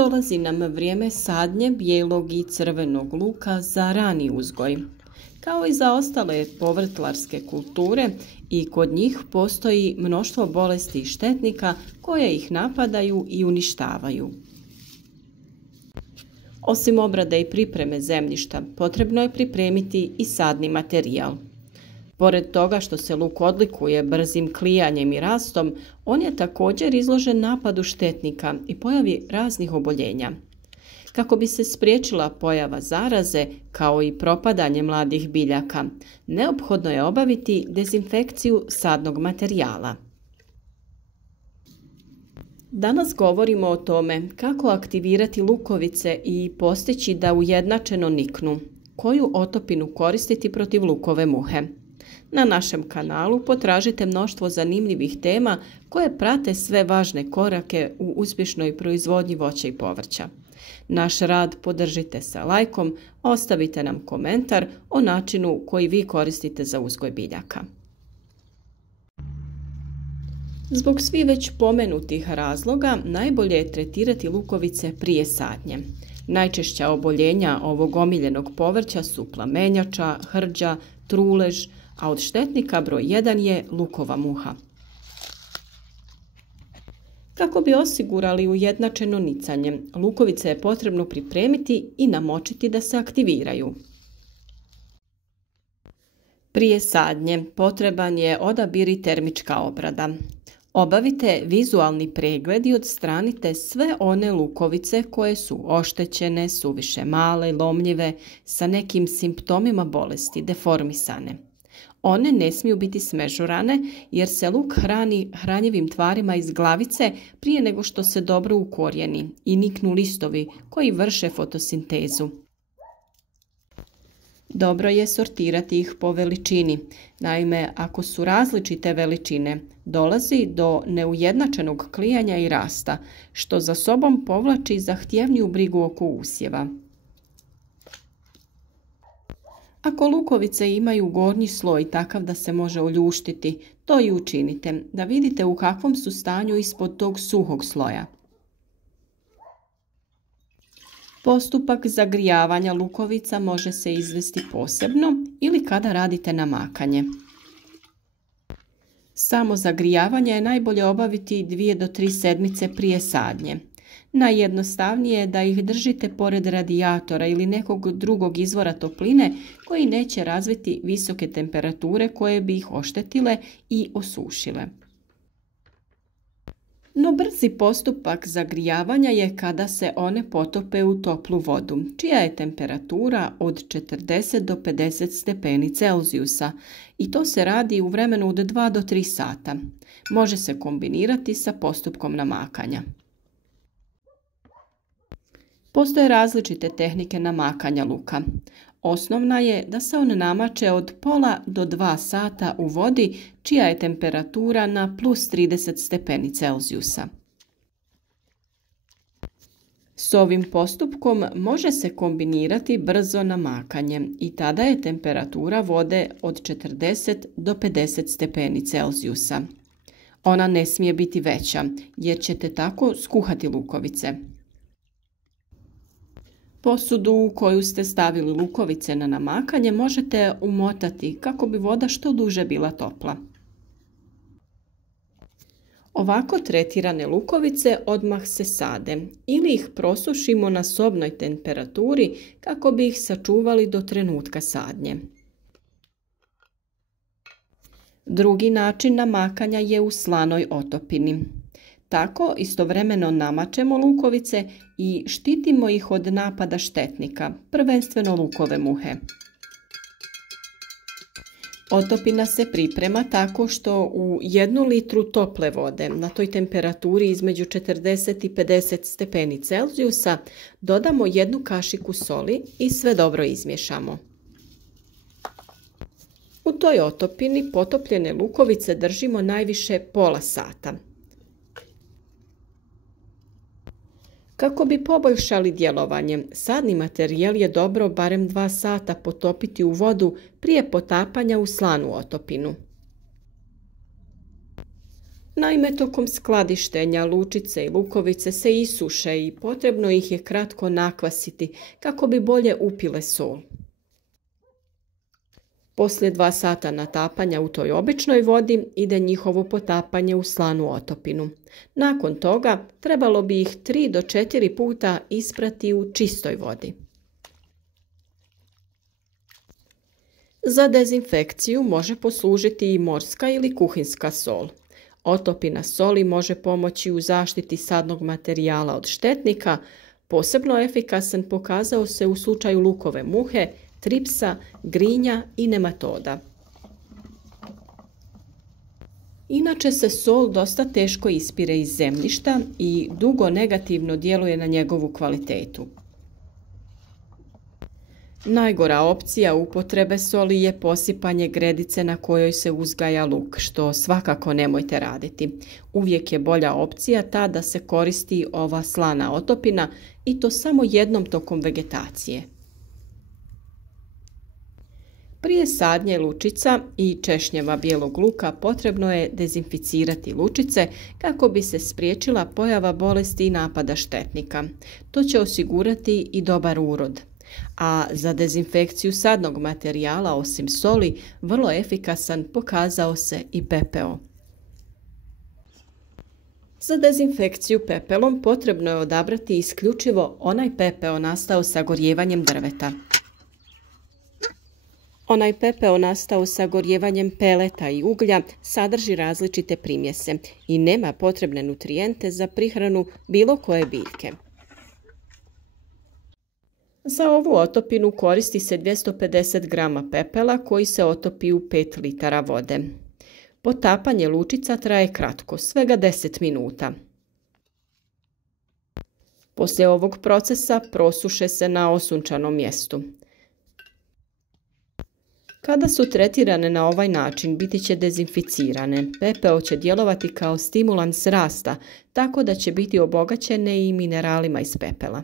dolazi nam vrijeme sadnje bijelog i crvenog luka za rani uzgoj. Kao i za ostale povrtlarske kulture, i kod njih postoji mnoštvo bolesti i štetnika koje ih napadaju i uništavaju. Osim obrade i pripreme zemljišta, potrebno je pripremiti i sadni materijal. Pored toga što se luk odlikuje brzim klijanjem i rastom, on je također izložen napadu štetnika i pojavi raznih oboljenja. Kako bi se spriječila pojava zaraze, kao i propadanje mladih biljaka, neophodno je obaviti dezinfekciju sadnog materijala. Danas govorimo o tome kako aktivirati lukovice i postići da ujednačeno niknu, koju otopinu koristiti protiv lukove muhe. Na našem kanalu potražite mnoštvo zanimljivih tema koje prate sve važne korake u uspješnoj proizvodnji voća i povrća. Naš rad podržite sa lajkom, ostavite nam komentar o načinu koji vi koristite za uzgoj biljaka. Zbog svih već pomenutih razloga najbolje je tretirati lukovice prije sadnje. Najčešća oboljenja ovog omiljenog povrća su plamenjača, hrđa, trulež, a od štetnika broj 1 je lukova muha. Kako bi osigurali ujednačeno nicanje, lukovice je potrebno pripremiti i namočiti da se aktiviraju. Prije sadnje potreban je odabir i termička obrada. Obavite vizualni pregled i odstranite sve one lukovice koje su oštećene, suviše male, lomljive, sa nekim simptomima bolesti, deformisane. One ne smiju biti smežurane jer se luk hrani hranjivim tvarima iz glavice prije nego što se dobro ukorijeni i niknu listovi koji vrše fotosintezu. Dobro je sortirati ih po veličini. Naime, ako su različite veličine, dolazi do neujednačenog klijanja i rasta, što za sobom povlači zahtjevniju brigu oko usjeva. Ako lukovice imaju gornji sloj takav da se može oljuštiti, to i učinite, da vidite u kakvom su stanju ispod tog suhog sloja. Postupak zagrijavanja lukovica može se izvesti posebno ili kada radite namakanje. Samo zagrijavanje je najbolje obaviti 2 do 3 sedmice prije sadnje. Najjednostavnije je da ih držite pored radijatora ili nekog drugog izvora topline koji neće razviti visoke temperature koje bi ih oštetile i osušile. No brzi postupak zagrijavanja je kada se one potope u toplu vodu, čija je temperatura od 40 do 50 stepeni Celzijusa i to se radi u vremenu od 2 do 3 sata. Može se kombinirati sa postupkom namakanja. Postoje različite tehnike namakanja luka. Osnovna je da se on namače od pola do 2 sata u vodi čija je temperatura na plus 30 stepeni Celzijusa. S ovim postupkom može se kombinirati brzo namakanje i tada je temperatura vode od 40 do 50 stepeni Celzijusa. Ona ne smije biti veća jer ćete tako skuhati lukovice. Posudu u koju ste stavili lukovice na namakanje možete umotati kako bi voda što duže bila topla. Ovako tretirane lukovice odmah se sade ili ih prosušimo na sobnoj temperaturi kako bi ih sačuvali do trenutka sadnje. Drugi način namakanja je u slanoj otopini. Tako istovremeno namačemo lukovice i štitimo ih od napada štetnika, prvenstveno lukove muhe. Otopina se priprema tako što u 1 litru tople vode na toj temperaturi između 40 i 50 stepeni Celzijusa dodamo 1 kašiku soli i sve dobro izmiješamo. U toj otopini potopljene lukovice držimo najviše pola sata. Kako bi poboljšali djelovanje, sadni materijal je dobro barem 2 sata potopiti u vodu prije potapanja u slanu otopinu. Naime, tokom skladištenja lučice i lukovice se isuše i potrebno ih je kratko nakvasiti kako bi bolje upile sol. Poslije 2 sata natapanja u toj običnoj vodi ide njihovo potapanje u slanu otopinu. Nakon toga trebalo bi ih 3 do 4 puta isprati u čistoj vodi. Za dezinfekciju može poslužiti i morska ili kuhinska sol. Otopina soli može pomoći u zaštiti sadnog materijala od štetnika, posebno efikasan pokazao se u slučaju lukove muhe, tripsa, grinja i nematoda. Inače se sol dosta teško ispire iz zemljišta i dugo negativno djeluje na njegovu kvalitetu. Najgora opcija upotrebe soli je posipanje gredice na kojoj se uzgaja luk, što svakako nemojte raditi. Uvijek je bolja opcija ta da se koristi ova slana otopina i to samo jednom tokom vegetacije. Prije sadnje lučica i češnjeva bijelog luka potrebno je dezinficirati lučice kako bi se spriječila pojava bolesti i napada štetnika. To će osigurati i dobar urod. A za dezinfekciju sadnog materijala osim soli vrlo efikasan pokazao se i pepeo. Za dezinfekciju pepelom potrebno je odabrati isključivo onaj pepeo nastao sagorjevanjem drveta. Onaj pepeo nastao sagorjevanjem peleta i uglja sadrži različite primjese i nema potrebne nutrijente za prihranu bilo koje biljke. Za ovu otopinu koristi se 250 grama pepela koji se otopi u 5 litara vode. Potapanje lučica traje kratko, svega 10 minuta. Poslije ovog procesa prosuše se na osunčanom mjestu. Kada su tretirane na ovaj način, biti će dezinficirane. Pepeo će djelovati kao stimulans rasta, tako da će biti obogaćene i mineralima iz pepela.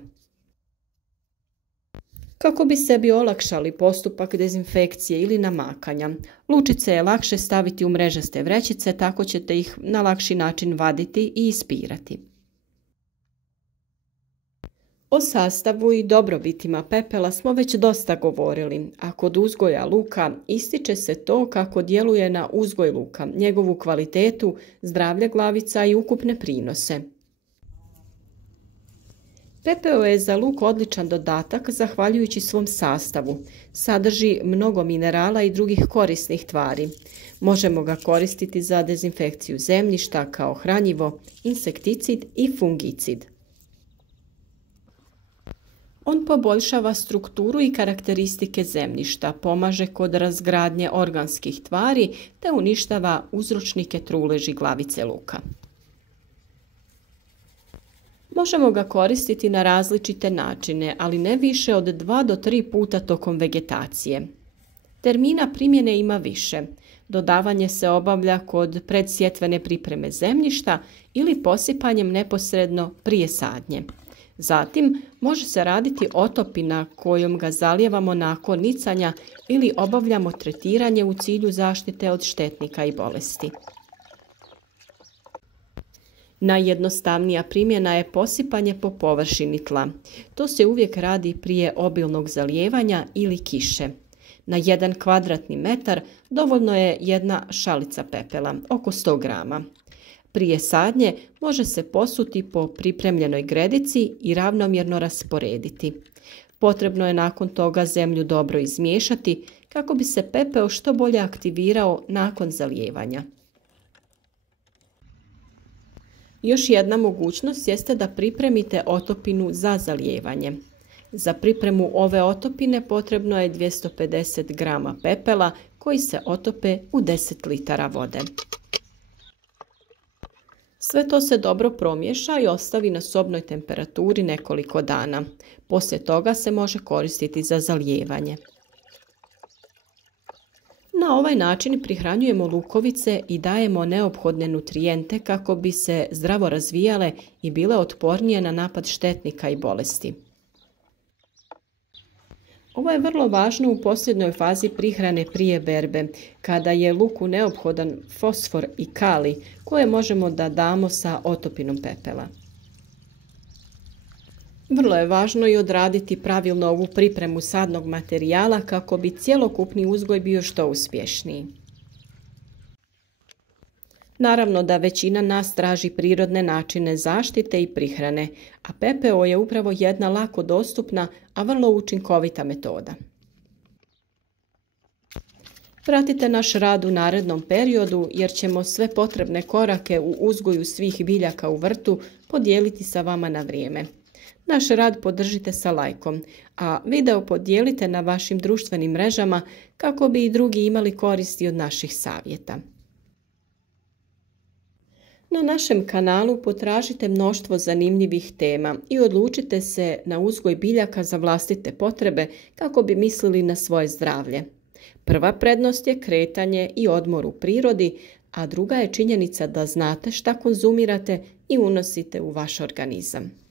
Kako bi sebi olakšali postupak dezinfekcije ili namakanja, lučice je lakše staviti u mrežaste vrećice, tako ćete ih na lakši način vaditi i ispirati. O sastavu i dobrobitima pepela smo već dosta govorili, a kod uzgoja luka ističe se to kako djeluje na uzgoj luka, njegovu kvalitetu, zdravlje glavica i ukupne prinose. Pepeo je za luk odličan dodatak zahvaljujući svom sastavu. Sadrži mnogo minerala i drugih korisnih tvari. Možemo ga koristiti za dezinfekciju zemljišta kao hranjivo, insekticid i fungicid. On poboljšava strukturu i karakteristike zemljišta, pomaže kod razgradnje organskih tvari te uništava uzročnike truleži glavice luka. Možemo ga koristiti na različite načine, ali ne više od 2 do 3 puta tokom vegetacije. Termina primjene ima više. Dodavanje se obavlja kod predsjetvene pripreme zemljišta ili posipanjem neposredno prije sadnje. Zatim može se raditi otopina kojom ga zalijevamo nakon nicanja ili obavljamo tretiranje u cilju zaštite od štetnika i bolesti. Najjednostavnija primjena je posipanje po površini tla. To se uvijek radi prije obilnog zalijevanja ili kiše. Na 1 kvadratni metar dovoljno je 1 šalica pepela, oko 100 grama. Prije sadnje može se posuti po pripremljenoj gredici i ravnomjerno rasporediti. Potrebno je nakon toga zemlju dobro izmiješati kako bi se pepeo što bolje aktivirao nakon zalijevanja. Još jedna mogućnost jeste da pripremite otopinu za zalijevanje. Za pripremu ove otopine potrebno je 250 grama pepela koji se otope u 10 litara vode. Sve to se dobro promiješa i ostavi na sobnoj temperaturi nekoliko dana. Poslije toga se može koristiti za zalijevanje. Na ovaj način prihranjujemo lukovice i dajemo neophodne nutrijente kako bi se zdravo razvijale i bile otpornije na napad štetnika i bolesti. Ovo je vrlo važno u posljednjoj fazi prihrane prije berbe, kada je luku neophodan fosfor i kalij koje možemo da damo sa otopinom pepela. Vrlo je važno i odraditi pravilno ovu pripremu sadnog materijala kako bi cjelokupni uzgoj bio što uspješniji. Naravno da većina nas traži prirodne načine zaštite i prihrane, a PPO je upravo jedna lako dostupna, a vrlo učinkovita metoda. Pratite naš rad u narednom periodu jer ćemo sve potrebne korake u uzgoju svih biljaka u vrtu podijeliti sa vama na vrijeme. Naš rad podržite sa lajkom, a video podijelite na vašim društvenim mrežama kako bi i drugi imali koristi od naših savjeta. Na našem kanalu potražite mnoštvo zanimljivih tema i odlučite se na uzgoj biljaka za vlastite potrebe kako bi mislili na svoje zdravlje. Prva prednost je kretanje i odmor u prirodi, a druga je činjenica da znate šta konzumirate i unosite u vaš organizam.